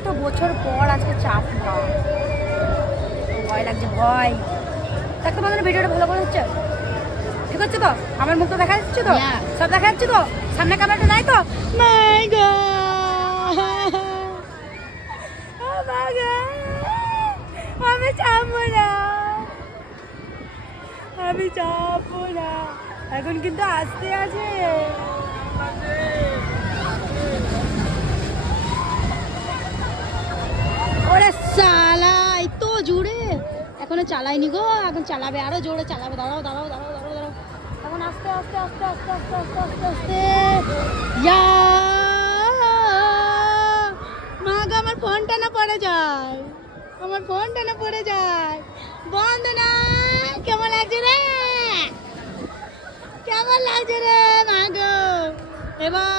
কত বছর পর আজকে চাপ খাওয়া, ভয় লাগছে ভয়। দেখতে পাচ্ছ ভিডিওটা ভালো করে হচ্ছে, ঠিক হচ্ছে তো? আমার মুখটা দেখা যাচ্ছে তো? সব দেখা যাচ্ছে তো? সামনে ক্যামেরাটা নাই তো? মাই গড, আমি চাপবো না, আমি চাপবো না। এখন কিন্তু আসতে আছে। ওরে শালা এত জোরে এখনো চালাইনি গো, এখন চালাবে, আরো জোরে চালাবে। দাঁড়াও দাঁড়াও দাঁড়াও দাঁড়াও দাঁড়াও, এখন আস্তে আস্তে আস্তে আস্তে আস্তে আস্তে আস্তে আস্তে। ইয়া মা গো, আমার ফোনটা না পড়ে যায়, আমার ফোনটা না পড়ে যায়। বন্ধ না, কেমন লাগছে রে, কেমন লাগছে রে মা গো এবার।